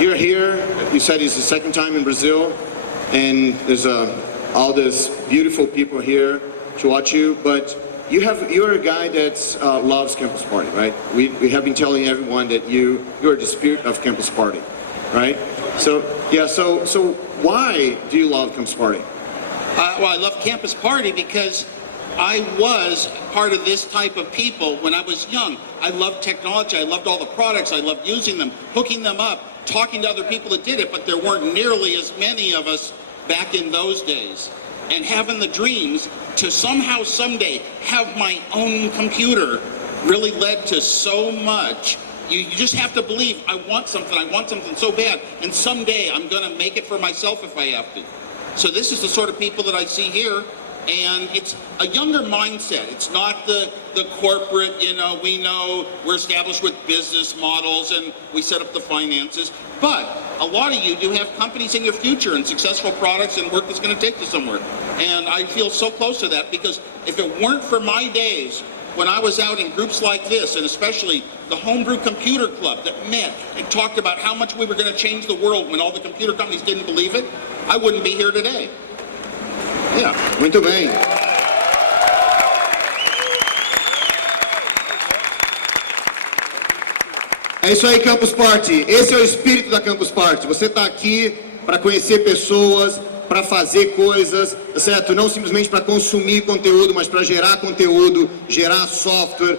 You're here, you said it's the second time in Brazil, and there's all these beautiful people here to watch you, but you're a guy that loves Campus Party, right? We have been telling everyone that you're the spirit of Campus Party, right? So, yeah, so why do you love Campus Party? Well, I love Campus Party because I was part of this type of people when I was young. I loved technology, I loved all the products, I loved using them, hooking them up, talking to other people that did it, but there weren't nearly as many of us back in those days. And having the dreams to somehow, someday, have my own computer really led to so much. You just have to believe, I want something so bad, and someday I'm gonna make it for myself if I have to. So this is the sort of people that I see here, and it's a younger mindset. It's not the corporate, we know we're established with business models and we set up the finances, but a lot of you do have companies in your future and successful products and work that's going to take you somewhere. And I feel so close to that because if it weren't for my days when I was out in groups like this, and especially the Homebrew Computer Club that met and talked about how much we were going to change the world when all the computer companies didn't believe it, I wouldn't be here today. Yeah, muito bem. É isso aí, Campus Party. Esse é o espírito da Campus Party. Você está aqui para conhecer pessoas, para fazer coisas, tá certo? Não simplesmente para consumir conteúdo, mas para gerar conteúdo, gerar software,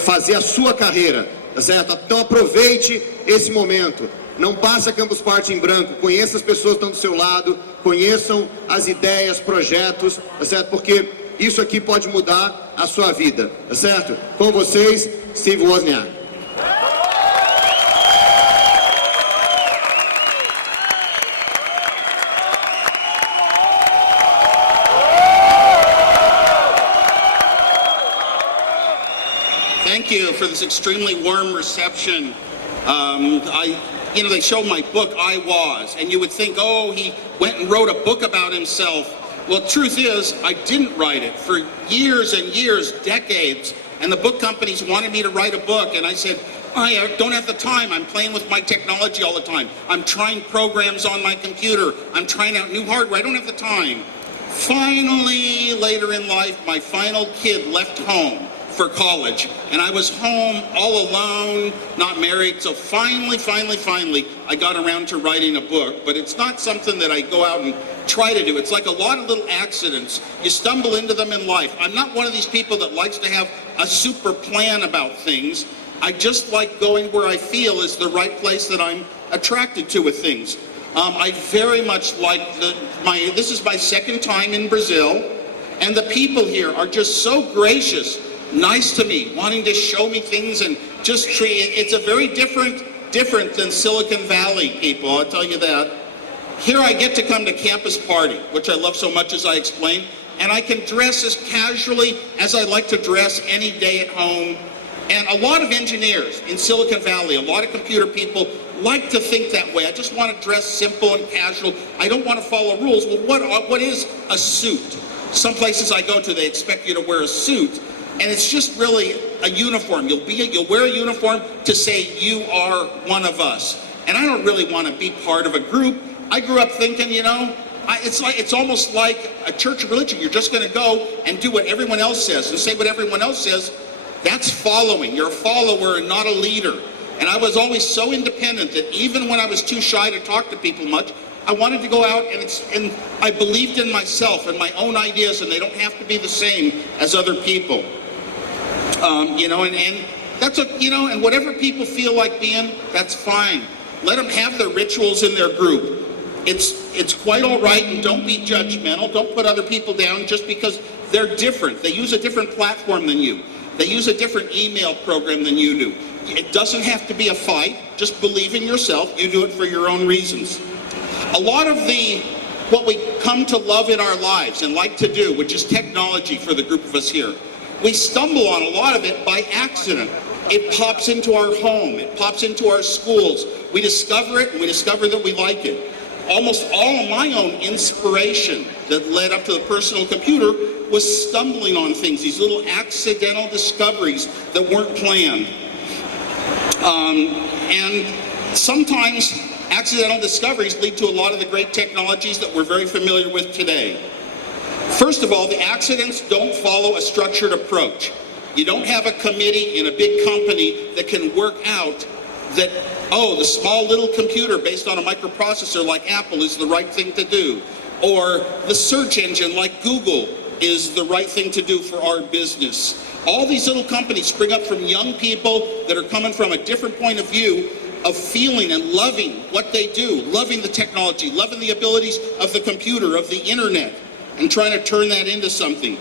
fazer a sua carreira, tá certo? Então aproveite esse momento. Não passe a Campus Party em branco, conheça as pessoas que estão do seu lado, conheçam as ideias, projetos, tá certo? Porque isso aqui pode mudar a sua vida, tá certo? Com vocês, Steve Wozniak. Thank you for this extremely warm reception. They showed my book, I Was, and you would think, oh, he went and wrote a book about himself. Well, the truth is, I didn't write it for years and years, decades, and the book companies wanted me to write a book, and I said, I don't have the time. I'm playing with my technology all the time. I'm trying programs on my computer. I'm trying out new hardware. I don't have the time. Finally, later in life, my final kid left home for college, and I was home all alone, not married, so finally, I got around to writing a book, but it's not something that I go out and try to do. It's like a lot of little accidents. You stumble into them in life. I'm not one of these people that likes to have a super plan about things. I just like going where I feel is the right place that I'm attracted to with things. I very much like this is my second time in Brazil, and the people here are just so gracious, nice to me, wanting to show me things and just it's a very different than Silicon Valley people, I'll tell you that. Here I get to come to Campus Party, which I love so much, as I explained, and I can dress as casually as I like to dress any day at home. And a lot of engineers in Silicon Valley, a lot of computer people like to think that way. I just want to dress simple and casual. I don't want to follow rules. Well, what is a suit? Some places I go to, they expect you to wear a suit. And it's just really a uniform. You'll wear a uniform to say you are one of us. And I don't really want to be part of a group. I grew up thinking, it's almost like a church religion. You're just going to go and do what everyone else says and say what everyone else says. That's following. You're a follower and not a leader. And I was always so independent that even when I was too shy to talk to people much, I wanted to go out and I believed in myself and my own ideas, and they don't have to be the same as other people. And that's and whatever people feel like being, that's fine. Let them have their rituals in their group. It's quite all right, and don't be judgmental. Don't put other people down just because they're different. They use a different platform than you. They use a different email program than you do. It doesn't have to be a fight. Just believe in yourself. You do it for your own reasons. A lot of what we come to love in our lives and like to do, which is technology for the group of us here, we stumble on a lot of it by accident. It pops into our home. It pops into our schools. We discover it, and we discover that we like it. Almost all of my own inspiration that led up to the personal computer was stumbling on things, these little accidental discoveries that weren't planned. And Sometimes accidental discoveries lead to a lot of the great technologies that we're very familiar with today. First of all, the accidents don't follow a structured approach. You don't have a committee in a big company that can work out that, oh, the small little computer based on a microprocessor like Apple is the right thing to do, or the search engine like Google is the right thing to do for our business. All these little companies spring up from young people that are coming from a different point of view of feeling and loving what they do, loving the technology, loving the abilities of the computer, of the internet, and trying to turn that into something.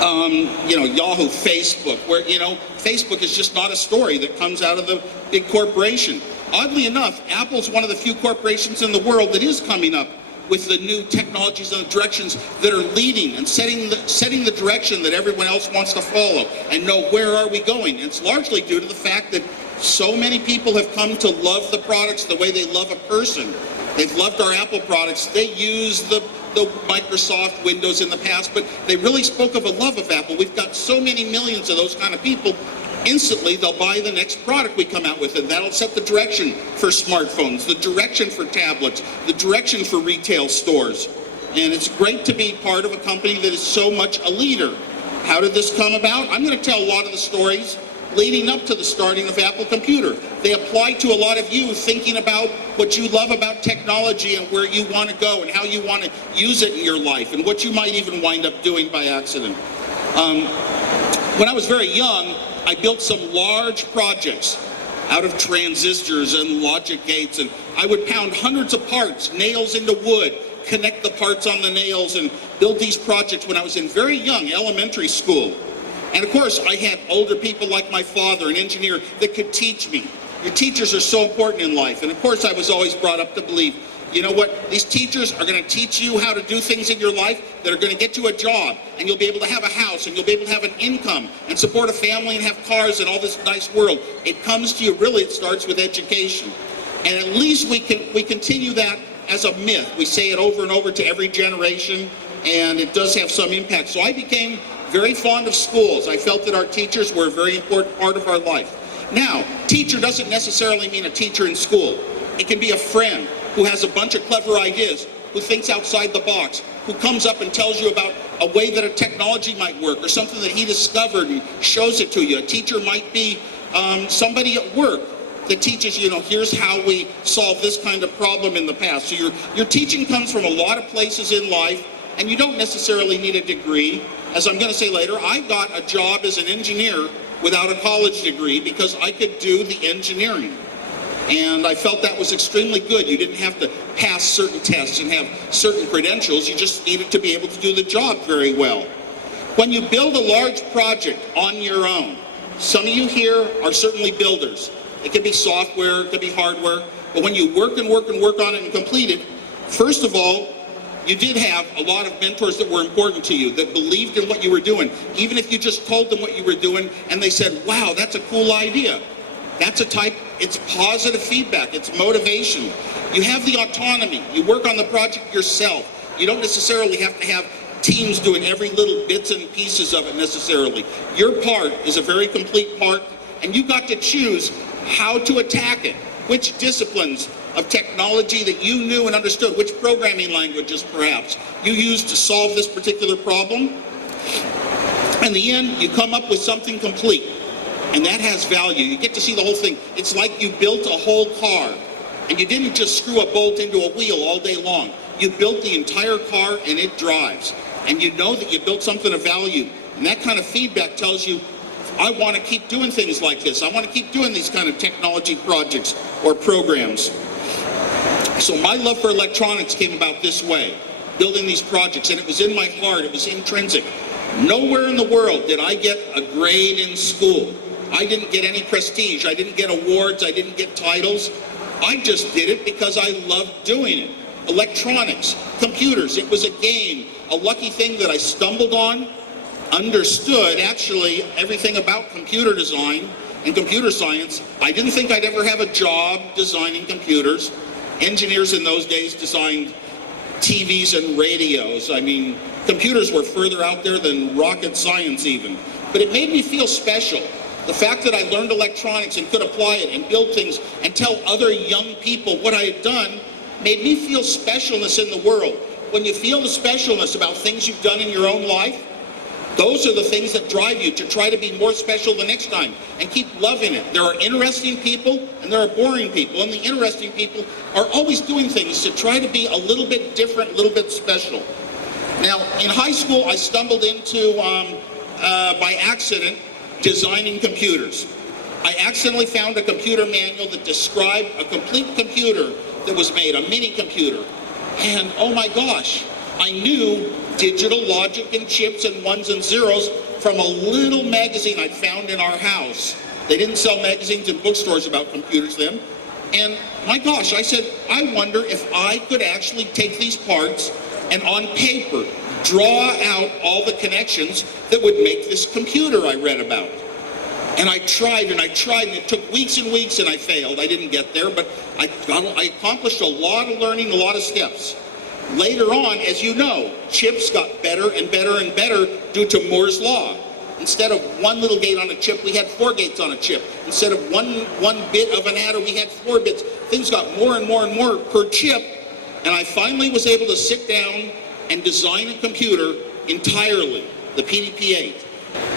Yahoo, Facebook, where, Facebook is just not a story that comes out of the big corporation. Oddly enough, Apple's one of the few corporations in the world that is coming up with the new technologies and the directions that are leading and setting the direction that everyone else wants to follow and know where are we going. And it's largely due to the fact that so many people have come to love the products the way they love a person. They've loved our Apple products. They use the Microsoft Windows in the past, but they really spoke of a love of Apple. We've got so many millions of those kind of people. Instantly, they'll buy the next product we come out with, and that'll set the direction for smartphones, the direction for tablets, the direction for retail stores. And it's great to be part of a company that is so much a leader. How did this come about? I'm going to tell a lot of the stories leading up to the starting of Apple Computer. They apply to a lot of you thinking about what you love about technology and where you want to go and how you want to use it in your life and what you might even wind up doing by accident. When I was very young, I built some large projects out of transistors and logic gates, and I would pound hundreds of parts, nails into wood, connect the parts on the nails, and build these projects when I was in very young elementary school. And of course, I had older people like my father, an engineer, that could teach me. Your teachers are so important in life. And of course, I was always brought up to believe, you know what, these teachers are going to teach you how to do things in your life that are going to get you a job, and you'll be able to have a house, and you'll be able to have an income, and support a family, and have cars, and all this nice world. It comes to you, really, it starts with education. And at least we continue that as a myth. We say it over and over to every generation, and it does have some impact. So I became very fond of schools. I felt that our teachers were a very important part of our life. Now, teacher doesn't necessarily mean a teacher in school. It can be a friend who has a bunch of clever ideas, who thinks outside the box, who comes up and tells you about a way that a technology might work or something that he discovered and shows it to you. A teacher might be somebody at work that teaches you, here's how we solve this kind of problem in the past. So your teaching comes from a lot of places in life, and you don't necessarily need a degree. As I'm going to say later, I got a job as an engineer without a college degree because I could do the engineering. And I felt that was extremely good. You didn't have to pass certain tests and have certain credentials. You just needed to be able to do the job very well. When you build a large project on your own, some of you here are certainly builders. It could be software, it could be hardware. But when you work and work and work on it and complete it, first of all, you did have a lot of mentors that were important to you, that believed in what you were doing. Even if you just told them what you were doing and they said, wow, that's a cool idea. That's it's positive feedback, it's motivation. You have the autonomy. You work on the project yourself. You don't necessarily have to have teams doing every little bits and pieces of it necessarily. Your part is a very complete part, and you got to choose how to attack it, which disciplines of technology that you knew and understood, which programming languages perhaps you used to solve this particular problem. In the end, you come up with something complete, and that has value. You get to see the whole thing. It's like you built a whole car, and you didn't just screw a bolt into a wheel all day long. You built the entire car, and it drives. And you know that you built something of value. And that kind of feedback tells you, I want to keep doing things like this. I want to keep doing these kind of technology projects or programs. So my love for electronics came about this way, building these projects, and it was in my heart, it was intrinsic. Nowhere in the world did I get a grade in school. I didn't get any prestige, I didn't get awards, I didn't get titles. I just did it because I loved doing it. Electronics, computers, it was a game, a lucky thing that I stumbled on, understood actually everything about computer design and computer science. I didn't think I'd ever have a job designing computers. Engineers in those days designed TVs and radios. I mean, computers were further out there than rocket science even. But it made me feel special. The fact that I learned electronics and could apply it and build things and tell other young people what I had done made me feel specialness in the world. When you feel the specialness about things you've done in your own life, those are the things that drive you to try to be more special the next time and keep loving it. There are interesting people and there are boring people, and the interesting people are always doing things to try to be a little bit different, a little bit special. Now, in high school, I stumbled into, by accident, designing computers. I accidentally found a computer manual that described a complete computer that was made, a mini computer. And oh my gosh, I knew digital logic and chips and ones and zeros from a little magazine I'd found in our house. They didn't sell magazines in bookstores about computers then. And my gosh, I said, I wonder if I could actually take these parts and on paper draw out all the connections that would make this computer I read about. And I tried and I tried, and it took weeks and weeks, and I failed. I didn't get there, but I accomplished a lot of learning, a lot of steps. Later on, as you know, chips got better and better and better due to Moore's Law. Instead of one little gate on a chip, we had 4 gates on a chip. Instead of one bit of an adder, we had 4 bits. Things got more and more and more per chip, and I finally was able to sit down and design a computer entirely, the PDP-8.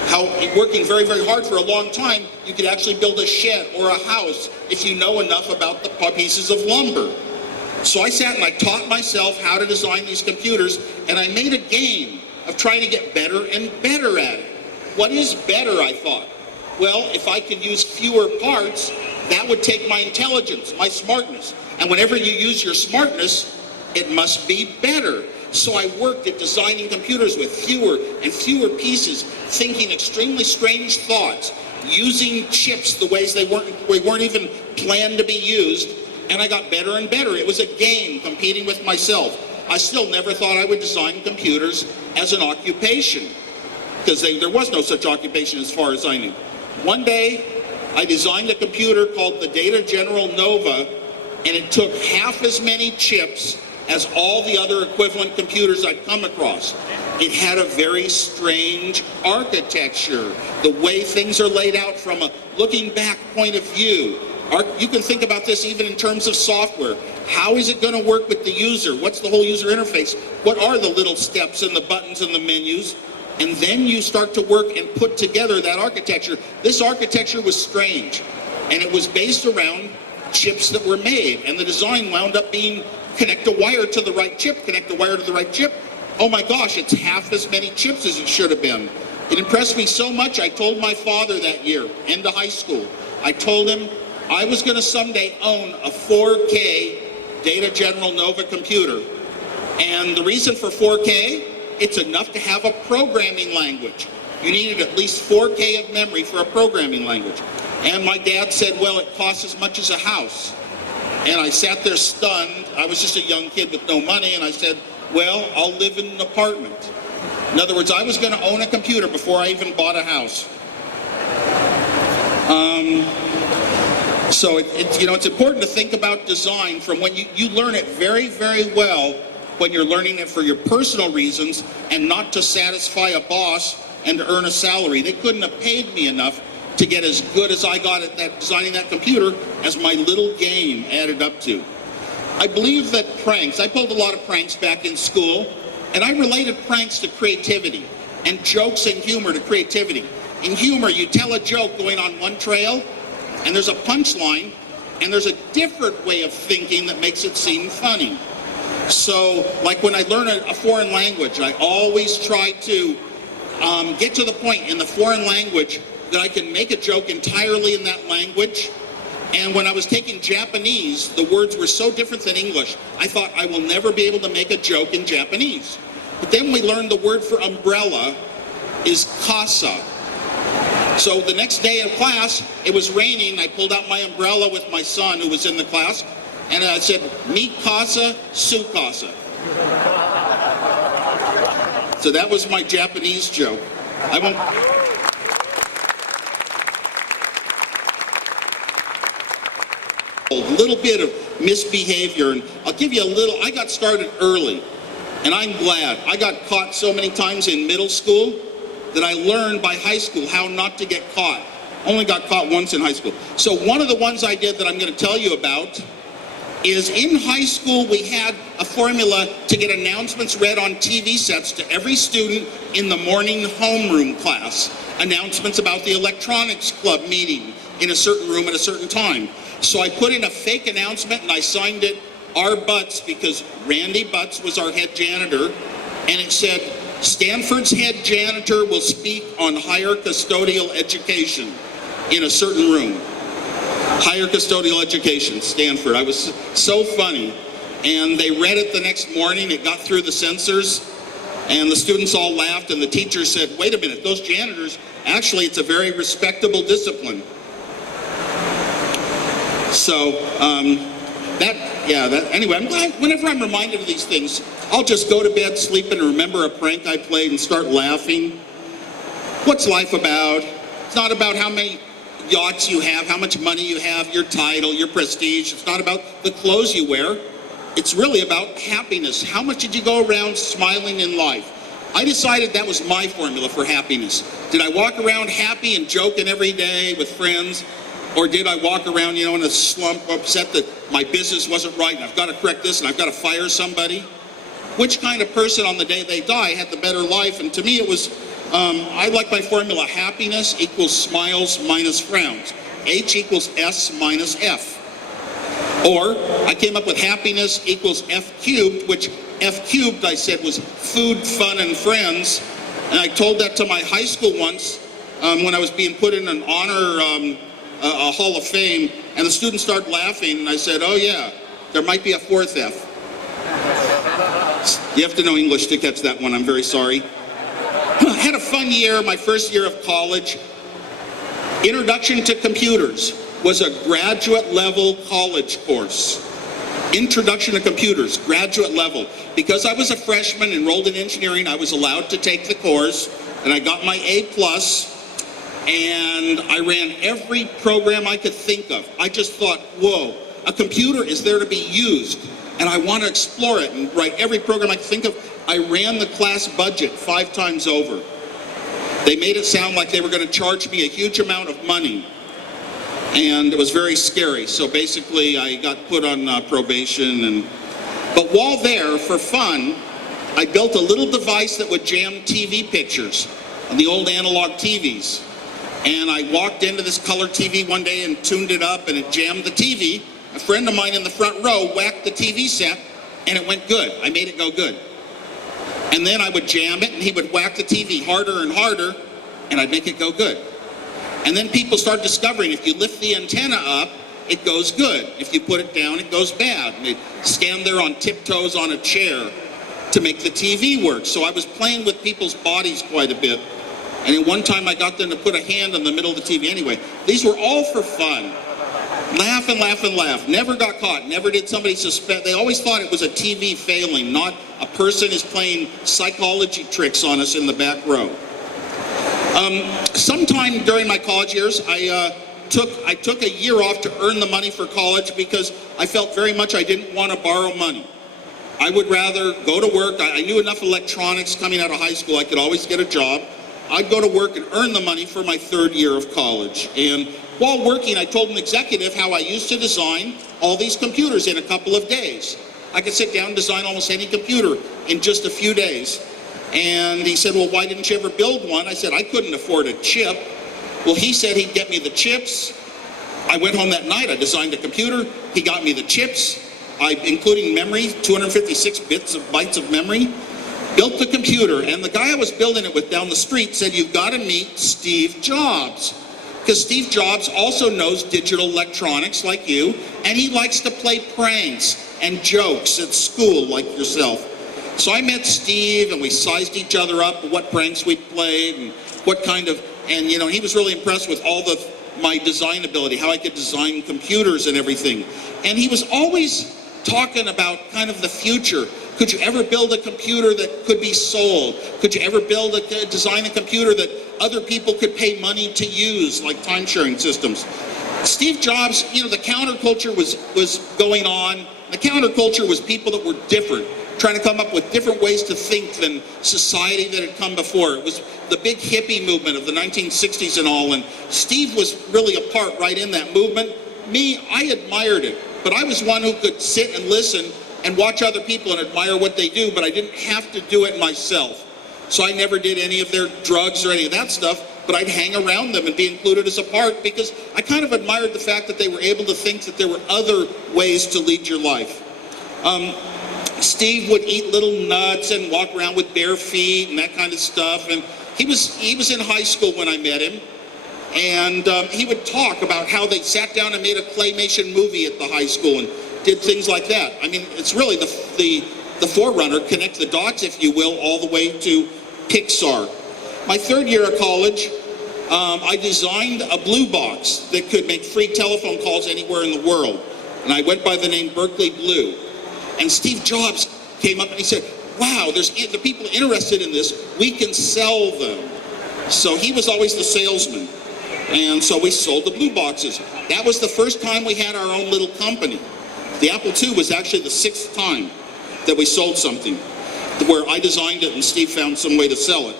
How, working very, very hard for a long time, you could actually build a shed or a house if you know enough about the pieces of lumber. So I sat and I taught myself how to design these computers, and I made a game of trying to get better and better at it. What is better, I thought? Well, if I could use fewer parts, that would take my intelligence, my smartness. And whenever you use your smartness, it must be better. So I worked at designing computers with fewer and fewer pieces, thinking extremely strange thoughts, using chips the ways they weren't even planned to be used, and I got better and better. It was a game competing with myself. I still never thought I would design computers as an occupation, because there was no such occupation as far as I knew. One day, I designed a computer called the Data General Nova, and it took half as many chips as all the other equivalent computers I'd come across. It had a very strange architecture, the way things are laid out from a looking back point of view. You can think about this even in terms of software. How is it going to work with the user? What's the whole user interface? What are the little steps and the buttons and the menus? And then you start to work and put together that architecture. This architecture was strange, and it was based around chips that were made, and the design wound up being connect a wire to the right chip, connect a wire to the right chip. Oh my gosh, it's half as many chips as it should have been. It impressed me so much, I told my father that year, into high school. I told him I was going to someday own a 4K Data General Nova computer. And the reason for 4K, it's enough to have a programming language. You needed at least 4K of memory for a programming language. And my dad said, well, it costs as much as a house. And I sat there stunned. I was just a young kid with no money, and I said, well, I'll live in an apartment. In other words, I was going to own a computer before I even bought a house. So it's important to think about design from when you learn it very, very well when you're learning it for your personal reasons and not to satisfy a boss and to earn a salary. They couldn't have paid me enough to get as good as I got at designing that computer as my little game added up to. I believe that pranks, I pulled a lot of pranks back in school, and I related pranks to creativity and jokes and humor to creativity. In humor, you tell a joke going on one trail, and there's a punchline, and there's a different way of thinking that makes it seem funny. So, like when I learn a foreign language, I always try to get to the point in the foreign language that I can make a joke entirely in that language. And when I was taking Japanese, the words were so different than English, I thought I will never be able to make a joke in Japanese. But then we learned the word for umbrella is casa. So the next day in class, it was raining. I pulled out my umbrella with my son who was in the class, and I said, mi casa, su casa. So that was my Japanese joke. I won't... A little bit of misbehavior, and I'll give you a little. I got started early, and I'm glad. I got caught so many times in middle school that I learned by high school how not to get caught. Only got caught once in high school. So one of the ones I did that I'm going to tell you about is in high school we had a formula to get announcements read on TV sets to every student in the morning homeroom class. Announcements about the electronics club meeting in a certain room at a certain time. So I put in a fake announcement and I signed it R. Butts because Randy Butts was our head janitor, and it said, Stanford's head janitor will speak on higher custodial education in a certain room. Higher custodial education, Stanford. I was so funny. And they read it the next morning, it got through the censors, and the students all laughed, and the teacher said, wait a minute, those janitors, actually it's a very respectable discipline. So, anyway, I'm glad, whenever I'm reminded of these things, I'll just go to bed sleeping and remember a prank I played and start laughing. What's life about? It's not about how many yachts you have, how much money you have, your title, your prestige. It's not about the clothes you wear. It's really about happiness. How much did you go around smiling in life? I decided that was my formula for happiness. Did I walk around happy and joking every day with friends? Or did I walk around, in a slump, upset that my business wasn't right and I've got to correct this and I've got to fire somebody? Which kind of person on the day they die had the better life? And to me it was, I like my formula, happiness equals smiles minus frowns. H equals S minus F. Or I came up with happiness equals F cubed, which F cubed I said was food, fun, and friends. And I told that to my high school once when I was being put in an honor a Hall of Fame, and the students started laughing, and I said, oh yeah, there might be a fourth F. You have to know English to catch that one, I'm very sorry. I had a fun year, my first year of college. Introduction to Computers was a graduate level college course. Introduction to Computers, graduate level. Because I was a freshman enrolled in engineering, I was allowed to take the course, and I got my A+. And I ran every program I could think of. I just thought, whoa, a computer is there to be used, and I want to explore it and write every program I could think of. I ran the class budget 5 times over. They made it sound like they were going to charge me a huge amount of money, and it was very scary. So basically, I got put on probation. But while there, for fun, I built a little device that would jam TV pictures on the old analog TVs. And I walked into this color TV one day and tuned it up, and it jammed the TV. A friend of mine in the front row whacked the TV set, and it went good. I made it go good. And then I would jam it, and he would whack the TV harder and harder, and I'd make it go good. And then people started discovering if you lift the antenna up, it goes good. If you put it down, it goes bad. And they'd stand there on tiptoes on a chair to make the TV work. So I was playing with people's bodies quite a bit. And then one time I got them to put a hand in the middle of the TV. Anyway, these were all for fun. Laugh and laugh and laugh. Never got caught. Never did somebody suspect. They always thought it was a TV failing, not a person is playing psychology tricks on us in the back row. Sometime during my college years, I took a year off to earn the money for college because I felt very much I didn't want to borrow money. I would rather go to work. I knew enough electronics coming out of high school. I could always get a job. I'd go to work and earn the money for my 3rd year of college. And while working, I told an executive how I used to design all these computers in a couple of days. I could sit down and design almost any computer in just a few days. And he said, well, why didn't you ever build one? I said, I couldn't afford a chip. Well, he said he'd get me the chips. I went home that night, I designed a computer. He got me the chips, including memory, 256 bytes of memory. Built the computer, and the guy I was building it with down the street said, you've got to meet Steve Jobs. Because Steve Jobs also knows digital electronics like you, and he likes to play pranks and jokes at school like yourself. So I met Steve, and we sized each other up, what pranks we played, and what kind of, and he was really impressed with all my design ability, how I could design computers and everything. And he was always talking about kind of the future. Could you ever build a computer that could be sold? Could you ever design a computer that other people could pay money to use, like time-sharing systems? Steve Jobs, the counterculture was going on. The counterculture was people that were different, trying to come up with different ways to think than society that had come before. It was the big hippie movement of the 1960s and all, and Steve was really a part right in that movement. Me, I admired it, but I was one who could sit and listen and watch other people and admire what they do, but I didn't have to do it myself. So I never did any of their drugs or any of that stuff, but I'd hang around them and be included as a part because I kind of admired the fact that they were able to think that there were other ways to lead your life. Steve would eat little nuts and walk around with bare feet and that kind of stuff. And he was in high school when I met him. And he would talk about how they sat down and made a claymation movie at the high school and did things like that. I mean, it's really the forerunner, connect the dots, if you will, all the way to Pixar. My third year of college, I designed a blue box that could make free telephone calls anywhere in the world. And I went by the name Berkeley Blue. And Steve Jobs came up and he said, wow, there's the people interested in this, we can sell them. So he was always the salesman. And so we sold the blue boxes. That was the first time we had our own little company. The Apple II was actually the 6th time that we sold something, where I designed it and Steve found some way to sell it.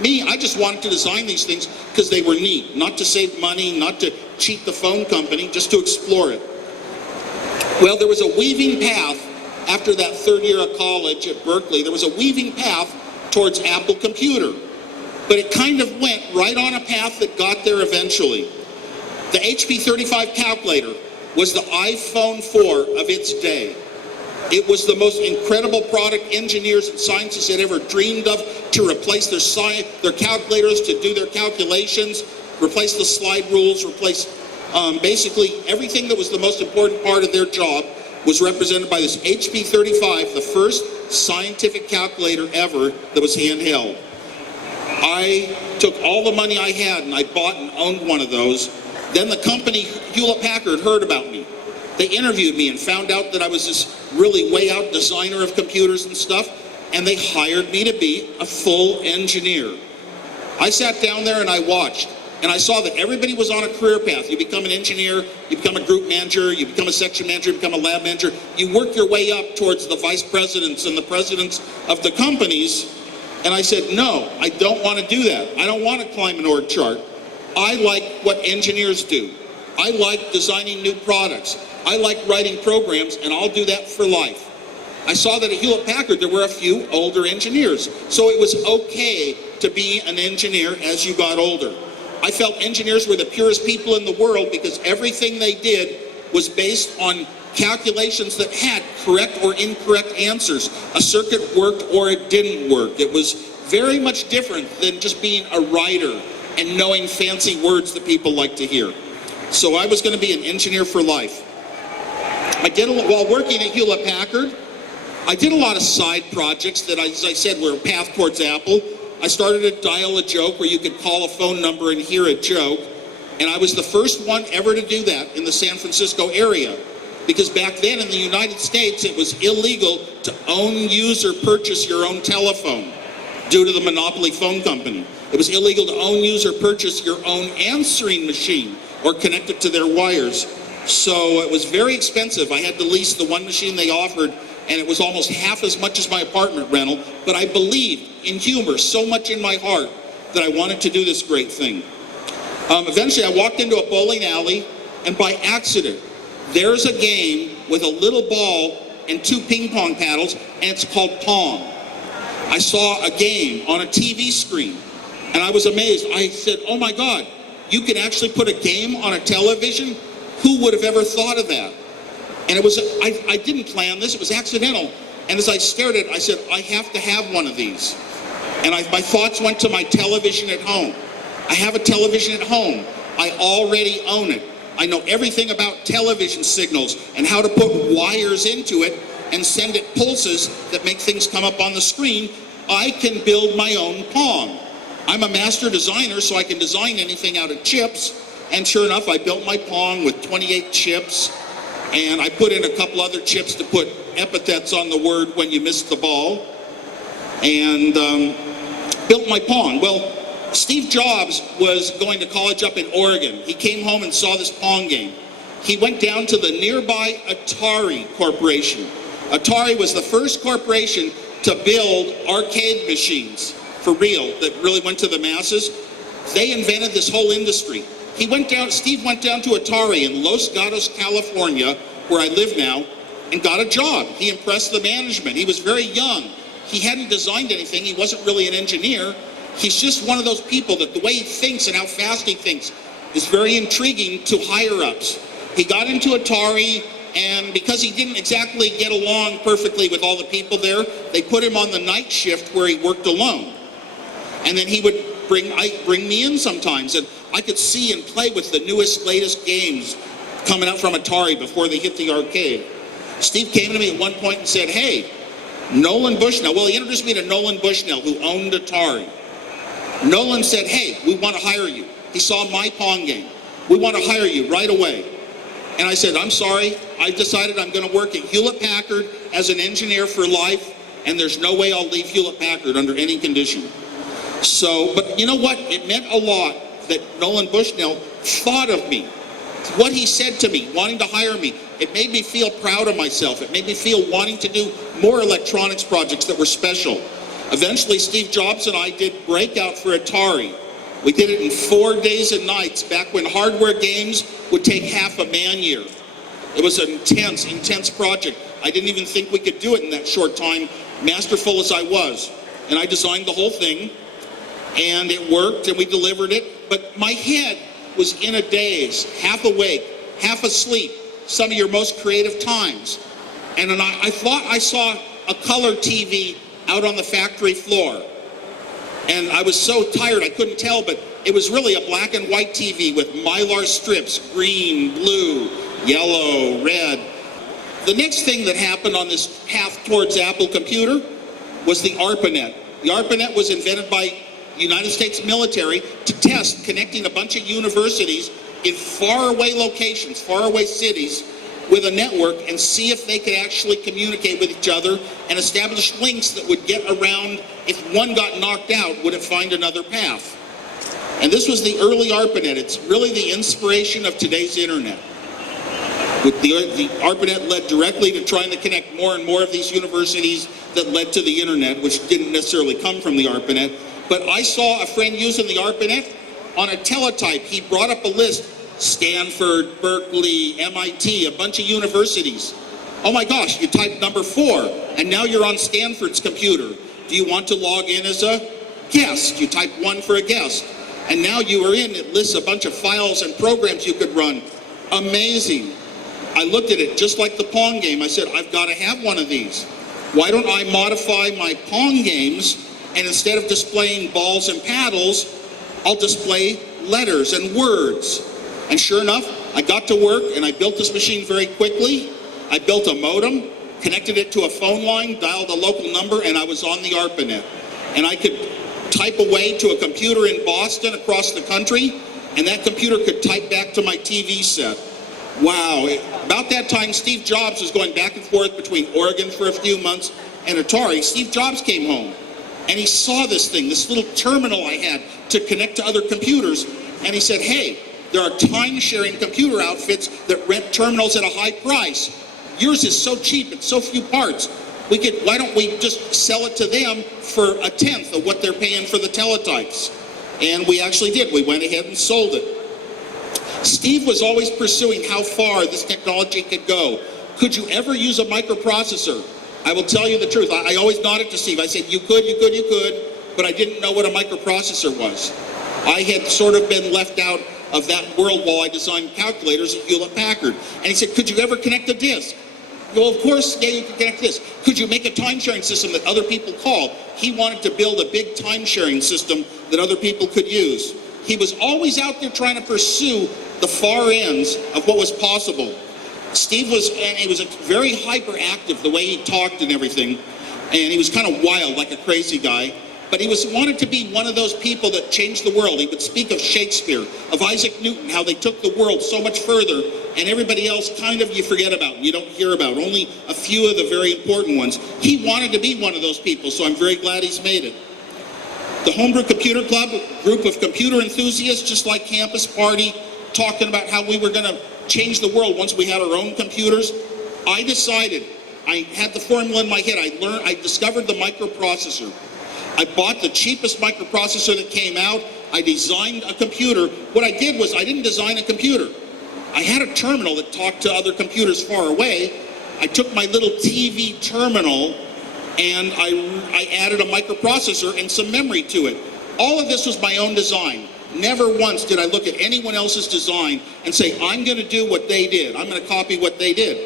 Me, I just wanted to design these things because they were neat, not to save money, not to cheat the phone company, just to explore it. Well, there was a weaving path after that third year of college at Berkeley. There was a weaving path towards Apple Computer. But it kind of went right on a path that got there eventually. The HP 35 calculator was the iPhone 4 of its day. It was the most incredible product engineers and scientists had ever dreamed of, to replace their calculators, to do their calculations, replace the slide rules, replace basically everything that was the most important part of their job was represented by this HP 35, the first scientific calculator ever that was handheld. I took all the money I had and I bought and owned one of those. Then the company, Hewlett-Packard, heard about me. They interviewed me and found out that I was this really way out designer of computers and stuff, and they hired me to be a full engineer. I sat down there and I watched, and I saw that everybody was on a career path. You become an engineer, you become a group manager, you become a section manager, you become a lab manager. You work your way up towards the vice presidents and the presidents of the companies. And I said, no, I don't want to do that. I don't want to climb an org chart. I like what engineers do. I like designing new products. I like writing programs, and I'll do that for life. I saw that at Hewlett-Packard there were a few older engineers, so it was okay to be an engineer as you got older. I felt engineers were the purest people in the world because everything they did was based on calculations that had correct or incorrect answers. A circuit worked or it didn't work. It was very much different than just being a writer and knowing fancy words that people like to hear. So I was going to be an engineer for life. While working at Hewlett-Packard, I did a lot of side projects that, as I said, were a path towards Apple. I started to dial a joke where you could call a phone number and hear a joke. And I was the first one ever to do that in the San Francisco area. Because back then in the United States, it was illegal to own, use, or purchase your own telephone due to the monopoly phone company. It was illegal to own, use, or purchase your own answering machine or connect it to their wires. So it was very expensive. I had to lease the one machine they offered, and it was almost half as much as my apartment rental. But I believed in humor so much in my heart that I wanted to do this great thing. Eventually, I walked into a bowling alley, and by accident, there's a game with a little ball and 2 ping pong paddles, and it's called Pong. I saw a game on a TV screen, and I was amazed. I said, oh my God, you can actually put a game on a television? Who would have ever thought of that? And it was, I didn't plan this, it was accidental. And as I stared at it, I said, I have to have one of these. And my thoughts went to my television at home. I have a television at home. I already own it. I know everything about television signals and how to put wires into it and send it pulses that make things come up on the screen. I can build my own Pong. I'm a master designer, so I can design anything out of chips. And sure enough, I built my Pong with 28 chips, and I put in a couple other chips to put epithets on the word when you missed the ball, and built my Pong. Well, Steve Jobs was going to college up in Oregon. He came home and saw this Pong game. He went down to the nearby Atari Corporation, Atari was the first corporation to build arcade machines for real that really went to the masses. They invented this whole industry. Steve went down to Atari in Los Gatos, California, where I live now, and got a job. He impressed the management. He was very young. He hadn't designed anything. He wasn't really an engineer. He's just one of those people that the way he thinks and how fast he thinks is very intriguing to higher-ups. He got into Atari, and because he didn't exactly get along perfectly with all the people there, they put him on the night shift where he worked alone. And then he would bring me in sometimes, and I could see and play with the newest, latest games coming out from Atari before they hit the arcade. Steve came to me at one point and said, hey, Nolan Bushnell. Well, he introduced me to Nolan Bushnell, who owned Atari. Nolan said, hey, we want to hire you. He saw my Pong game. We want to hire you right away. And I said, I'm sorry. I've decided I'm going to work at Hewlett-Packard as an engineer for life, and there's no way I'll leave Hewlett-Packard under any condition. So, but you know what? It meant a lot that Nolan Bushnell thought of me. What he said to me, wanting to hire me, it made me feel proud of myself. It made me feel wanting to do more electronics projects that were special. Eventually, Steve Jobs and I did Breakout for Atari. We did it in 4 days and nights, back when hardware games would take half a man-year. It was an intense project. I didn't even think we could do it in that short time, masterful as I was. And I designed the whole thing, and it worked, and we delivered it. But my head was in a daze, half awake, half asleep, some of your most creative times. And then I thought I saw a color TV out on the factory floor. And I was so tired I couldn't tell, but it was really a black and white TV with mylar strips, green, blue, yellow, red. The next thing that happened on this path towards Apple Computer was the Arpanet. The Arpanet was invented by the United States military to test connecting a bunch of universities in faraway locations, faraway cities, with a network and see if they could actually communicate with each other and establish links that would get around. If one got knocked out, would it find another path? And this was the early Arpanet. It's really the inspiration of today's internet. With the Arpanet led directly to trying to connect more and more of these universities that led to the internet, which didn't necessarily come from the Arpanet. But I saw a friend using the Arpanet on a teletype. He brought up a list: Stanford, Berkeley, MIT, a bunch of universities. Oh my gosh, you typed number 4, and now you're on Stanford's computer. Do you want to log in as a guest? You type 1 for a guest. And now you are in, it lists a bunch of files and programs you could run. Amazing. I looked at it just like the Pong game. I said, I've got to have one of these. Why don't I modify my Pong games, and instead of displaying balls and paddles, I'll display letters and words. And sure enough, I got to work and I built this machine very quickly. I built a modem, connected it to a phone line, dialed a local number, and I was on the Arpanet. And I could type away to a computer in Boston across the country, and that computer could type back to my TV set. Wow. About that time, Steve Jobs was going back and forth between Oregon for a few months and Atari. Steve Jobs came home, and he saw this thing, this little terminal I had to connect to other computers, and he said, hey, there are time-sharing computer outfits that rent terminals at a high price. Yours is so cheap and so few parts. Why don't we just sell it to them for 1/10 of what they're paying for the teletypes? And we actually did. We went ahead and sold it. Steve was always pursuing how far this technology could go. Could you ever use a microprocessor? I will tell you the truth. I always nodded to Steve. I said, you could, but I didn't know what a microprocessor was. I had sort of been left out of that world while I designed calculators at Hewlett-Packard. And he said, could you ever connect a disk? Well, of course, yeah, you can connect this. Could you make a time-sharing system that other people call? He wanted to build a big time-sharing system that other people could use. He was always out there trying to pursue the far ends of what was possible. Steve was very hyperactive the way he talked and everything. And he was kind of wild, like a crazy guy. But he wanted to be one of those people that changed the world. He would speak of Shakespeare, of Isaac Newton, how they took the world so much further, and everybody else kind of you forget about, you don't hear about, only a few of the very important ones. He wanted to be one of those people, so I'm very glad he's made it. The Homebrew Computer Club, a group of computer enthusiasts, just like Campus Party, talking about how we were going to change the world once we had our own computers. I decided I had the formula in my head. I discovered the microprocessor. I bought the cheapest microprocessor that came out. I designed a computer. What I did was I didn't design a computer. I had a terminal that talked to other computers far away. I took my little TV terminal and I added a microprocessor and some memory to it. All of this was my own design. Never once did I look at anyone else's design and say, I'm going to do what they did. I'm going to copy what they did.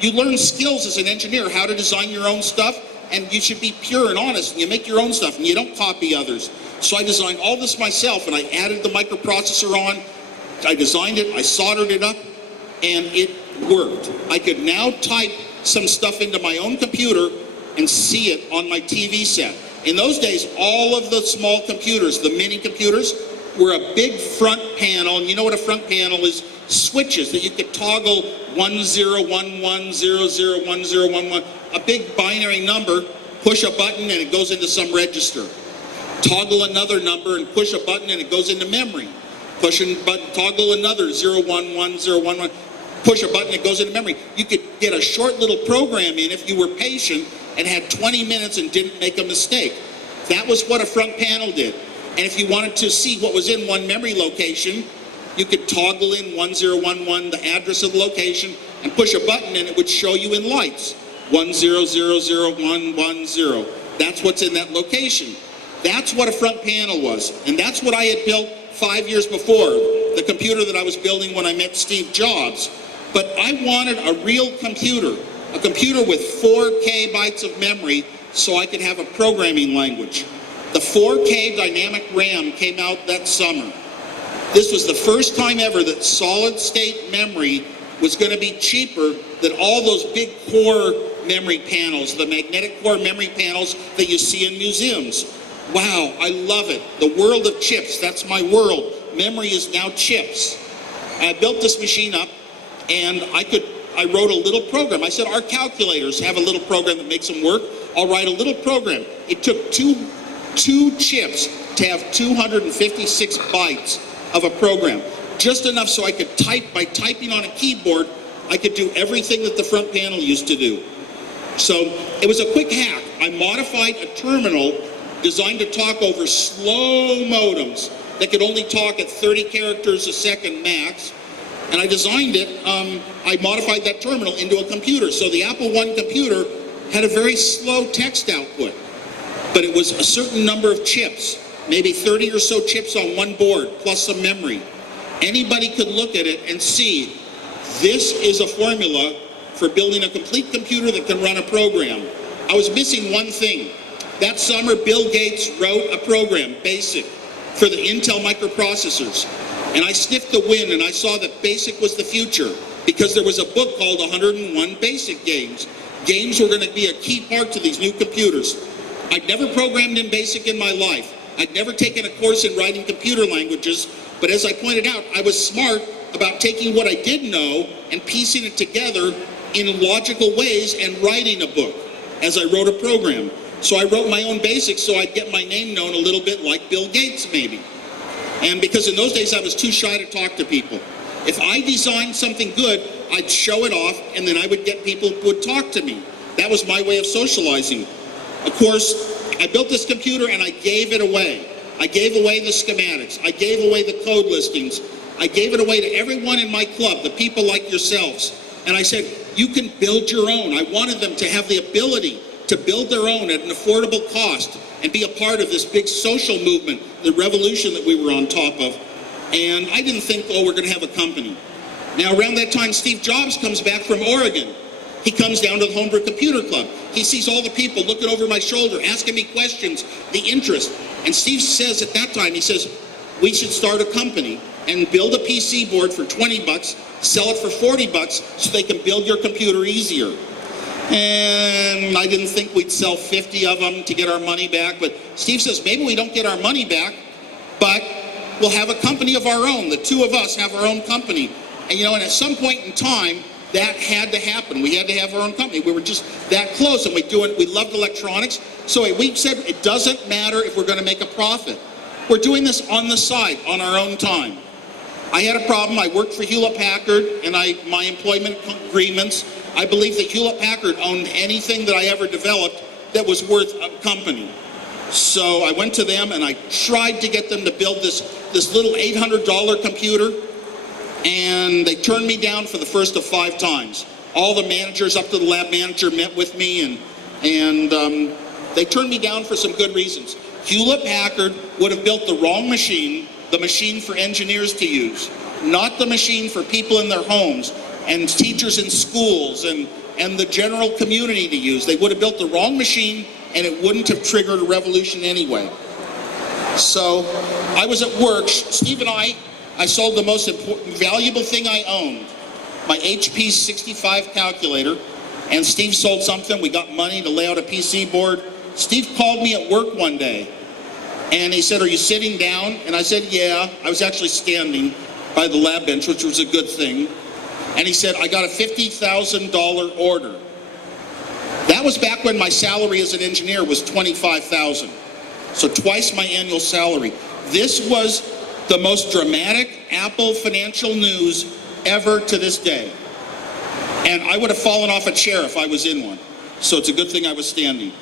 You learn skills as an engineer, how to design your own stuff, and you should be pure and honest, and you make your own stuff, and you don't copy others. So I designed all this myself, and I added the microprocessor on. I designed it, I soldered it up, and it worked. I could now type some stuff into my own computer and see it on my TV set. In those days, all of the small computers, the mini computers, were a big front panel, and you know what a front panel is? Switches that you could toggle 1011001011, a big binary number, push a button and it goes into some register. Toggle another number and push a button and it goes into memory. Push a button, toggle another 011011, push a button, it goes into memory. You could get a short little program in if you were patient and had 20 minutes and didn't make a mistake. That was what a front panel did. And if you wanted to see what was in one memory location, you could toggle in 1011, the address of the location, and push a button and it would show you in lights. 10001110. That's what's in that location. That's what a front panel was. And that's what I had built 5 years before, the computer that I was building when I met Steve Jobs. But I wanted a real computer, a computer with 4K bytes of memory so I could have a programming language. The 4K dynamic RAM came out that summer. This was the first time ever that solid state memory was going to be cheaper than all those big core memory panels, the magnetic core memory panels that you see in museums. Wow, I love it. The world of chips, that's my world. Memory is now chips. I built this machine up and I wrote a little program. I said, our calculators have a little program that makes them work. I'll write a little program. It took two chips to have 256 bytes of a program. Just enough so I could type. By typing on a keyboard, I could do everything that the front panel used to do. So it was a quick hack. I modified a terminal designed to talk over slow modems that could only talk at 30 characters a second max. And I designed it, I modified that terminal into a computer. So the Apple I computer had a very slow text output, but it was a certain number of chips, maybe 30 or so chips on one board, plus some memory. Anybody could look at it and see, this is a formula for building a complete computer that can run a program. I was missing one thing. That summer, Bill Gates wrote a program, BASIC, for the Intel microprocessors. And I sniffed the wind and I saw that BASIC was the future because there was a book called 101 Basic Games. Games were going to be a key part to these new computers. I'd never programmed in BASIC in my life. I'd never taken a course in writing computer languages, but as I pointed out, I was smart about taking what I did know and piecing it together in logical ways and writing a book as I wrote a program. So I wrote my own BASIC so I'd get my name known a little bit like Bill Gates maybe. And because in those days I was too shy to talk to people. If I designed something good, I'd show it off and then I would get people who would talk to me. That was my way of socializing. Of course, I built this computer and I gave it away. I gave away the schematics. I gave away the code listings. I gave it away to everyone in my club, the people like yourselves. And I said, you can build your own. I wanted them to have the ability to build their own at an affordable cost and be a part of this big social movement, the revolution that we were on top of. And I didn't think, oh, we're going to have a company. Now, around that time, Steve Jobs comes back from Oregon. He comes down to the Homebrew Computer Club. He sees all the people looking over my shoulder, asking me questions, the interest. And Steve says at that time, he says, we should start a company and build a PC board for 20 bucks, sell it for 40 bucks so they can build your computer easier. And I didn't think we'd sell 50 of them to get our money back, but Steve says, maybe we don't get our money back, but we'll have a company of our own. The two of us have our own company. And and at some point in time, that had to happen. We had to have our own company. We were just that close, and we loved electronics. So we said, it doesn't matter if we're going to make a profit. We're doing this on the side, on our own time. I had a problem. I worked for Hewlett-Packard, and my employment agreements, I believe that Hewlett-Packard owned anything that I ever developed that was worth a company. So I went to them and I tried to get them to build this little $800 computer, and they turned me down for the first of 5 times. All the managers up to the lab manager met with me, and they turned me down for some good reasons. Hewlett-Packard would have built the wrong machine, the machine for engineers to use, not the machine for people in their homes and teachers in schools and the general community to use. They would have built the wrong machine, and it wouldn't have triggered a revolution anyway. So I was at work. Steve and I sold the most valuable thing I owned, my HP 65 calculator, and Steve sold something. We got money to lay out a PC board. Steve called me at work one day, and he said, "Are you sitting down?" And I said, "Yeah." I was actually standing by the lab bench, which was a good thing. And he said, "I got a $50,000 order." That was back when my salary as an engineer was $25,000. So twice my annual salary. This was the most dramatic Apple financial news ever to this day. And I would have fallen off a chair if I was in one. So it's a good thing I was standing.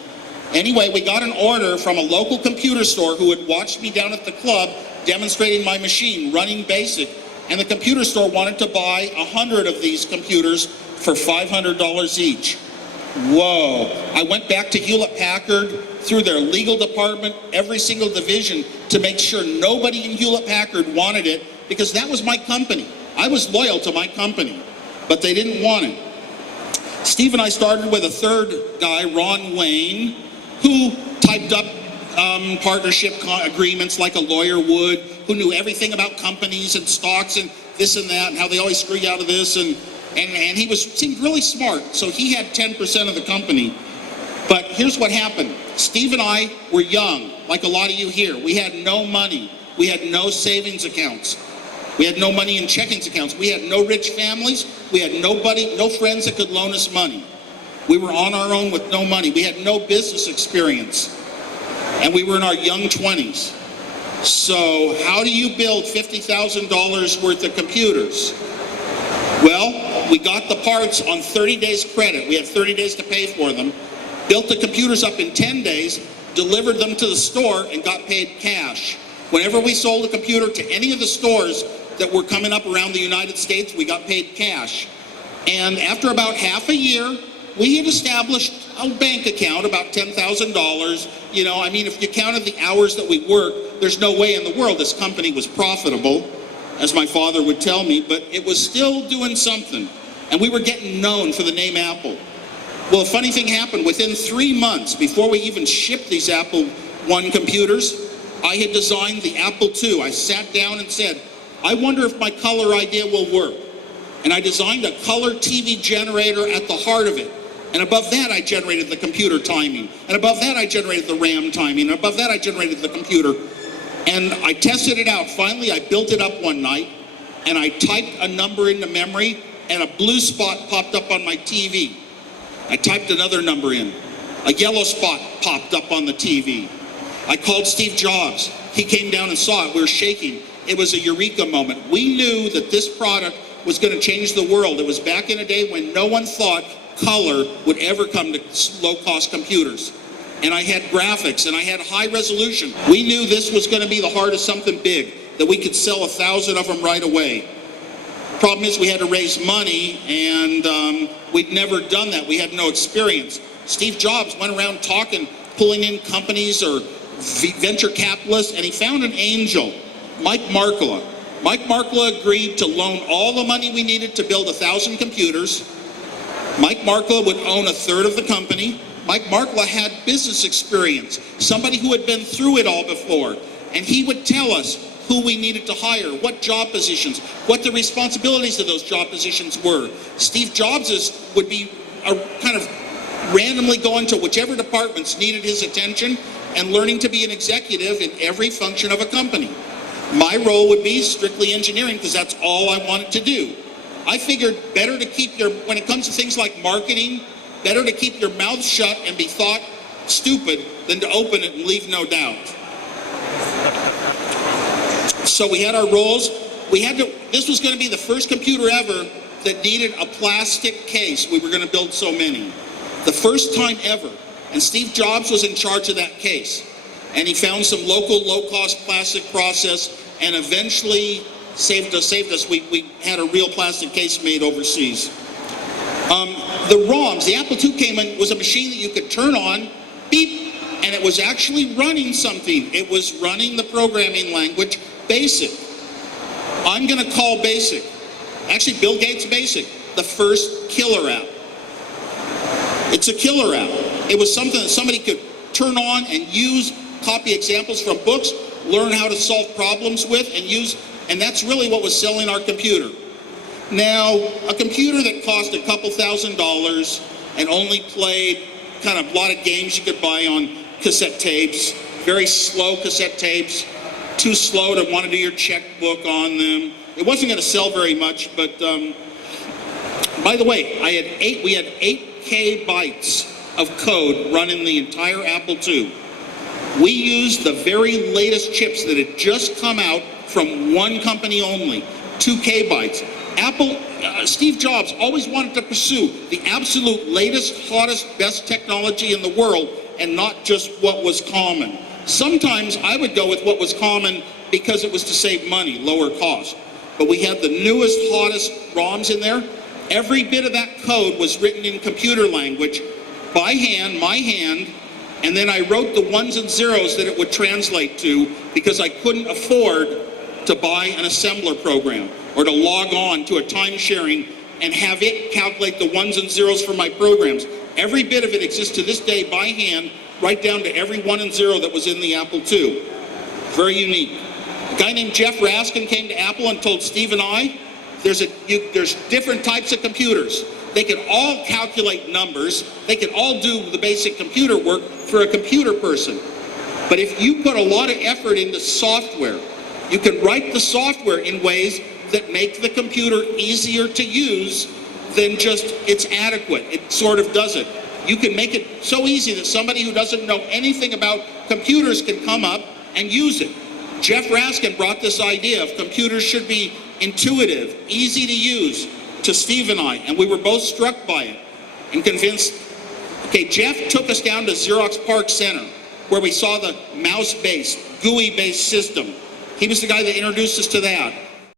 Anyway, we got an order from a local computer store who had watched me down at the club demonstrating my machine, running BASIC. And the computer store wanted to buy 100 of these computers for $500 each. Whoa. I went back to Hewlett-Packard through their legal department, every single division, to make sure nobody in Hewlett-Packard wanted it, because that was my company. I was loyal to my company, but they didn't want it. Steve and I started with a third guy, Ron Wayne, who typed up partnership agreements like a lawyer would, who knew everything about companies and stocks and this and that, and how they always screw you out of this, and he seemed really smart, so he had 10% of the company. But here's what happened. Steve and I were young, like a lot of you here. We had no money. We had no savings accounts. We had no money in checking accounts. We had no rich families. We had no friends that could loan us money. We were on our own with no money. We had no business experience. And we were in our young 20s. So how do you build $50,000 worth of computers? Well, we got the parts on 30 days credit. We had 30 days to pay for them. Built the computers up in 10 days, delivered them to the store, and got paid cash. Whenever we sold a computer to any of the stores that were coming up around the United States, we got paid cash. And after about half a year, we had established a bank account, about $10,000. You know, I mean, if you counted the hours that we worked, there's no way in the world this company was profitable, as my father would tell me, but it was still doing something. And we were getting known for the name Apple. Well, a funny thing happened. Within 3 months, before we even shipped these Apple I computers, I had designed the Apple II. I sat down and said, I wonder if my color idea will work. And I designed a color TV generator at the heart of it. And above that, I generated the computer timing. And above that, I generated the RAM timing. And above that, I generated the computer. And I tested it out. Finally, I built it up one night, and I typed a number into memory, and a blue spot popped up on my TV. I typed another number in. A yellow spot popped up on the TV. I called Steve Jobs. He came down and saw it. We were shaking. It was a eureka moment. We knew that this product was going to change the world. It was back in a day when no one thought color would ever come to low-cost computers. And I had graphics, and I had high resolution. We knew this was going to be the heart of something big, that we could sell 1,000 of them right away. Problem is, we had to raise money, and we'd never done that. We had no experience. Steve Jobs went around talking, pulling in companies or venture capitalists, and he found an angel, Mike Markkula. Mike Markkula agreed to loan all the money we needed to build 1,000 computers. Mike Markkula would own 1/3 of the company. Mike Markkula had business experience, somebody who had been through it all before, and he would tell us who we needed to hire, what job positions, what the responsibilities of those job positions were. Steve Jobs would be kind of randomly going to whichever departments needed his attention and learning to be an executive in every function of a company. My role would be strictly engineering because that's all I wanted to do. I figured better to keep when it comes to things like marketing, better to keep your mouth shut and be thought stupid than to open it and leave no doubt. So we had our roles. this was going to be the first computer ever that needed a plastic case. We were going to build so many. The first time ever. And Steve Jobs was in charge of that case. And he found some local low-cost plastic process and eventually saved us. We had a real plastic case made overseas. The ROMs, the Apple II came in, was a machine that you could turn on, beep, and it was actually running something. It was running the programming language BASIC. I'm going to call BASIC, actually Bill Gates BASIC, the first killer app. It's a killer app. It was something that somebody could turn on and use, copy examples from books, learn how to solve problems with, and use, and that's really what was selling our computer. Now, a computer that cost a couple $1,000s and only played kind of a lot of games you could buy on cassette tapes, very slow cassette tapes, too slow to want to do your checkbook on them. It wasn't going to sell very much, but by the way, we had 8K bytes of code running the entire Apple II. We used the very latest chips that had just come out from one company only, 2K bytes. Steve Jobs always wanted to pursue the absolute latest, hottest, best technology in the world and not just what was common. Sometimes I would go with what was common because it was to save money, lower cost. But we had the newest, hottest ROMs in there. Every bit of that code was written in computer language by hand, my hand, and then I wrote the ones and zeros that it would translate to because I couldn't afford to buy an assembler program or to log on to a time sharing and have it calculate the ones and zeros for my programs. Every bit of it exists to this day by hand, right down to every 1 and 0 that was in the Apple II. Very unique. A guy named Jeff Raskin came to Apple and told Steve and I, there's different types of computers. They can all calculate numbers. They can all do the basic computer work for a computer person. But if you put a lot of effort into software, you can write the software in ways that make the computer easier to use than just it's adequate. It sort of does it. You can make it so easy that somebody who doesn't know anything about computers can come up and use it. Jeff Raskin brought this idea of computers should be intuitive, easy to use, to Steve and I, and we were both struck by it and convinced. Okay, Jeff took us down to Xerox PARC Center, where we saw the mouse-based, GUI-based system. He was the guy that introduced us to that.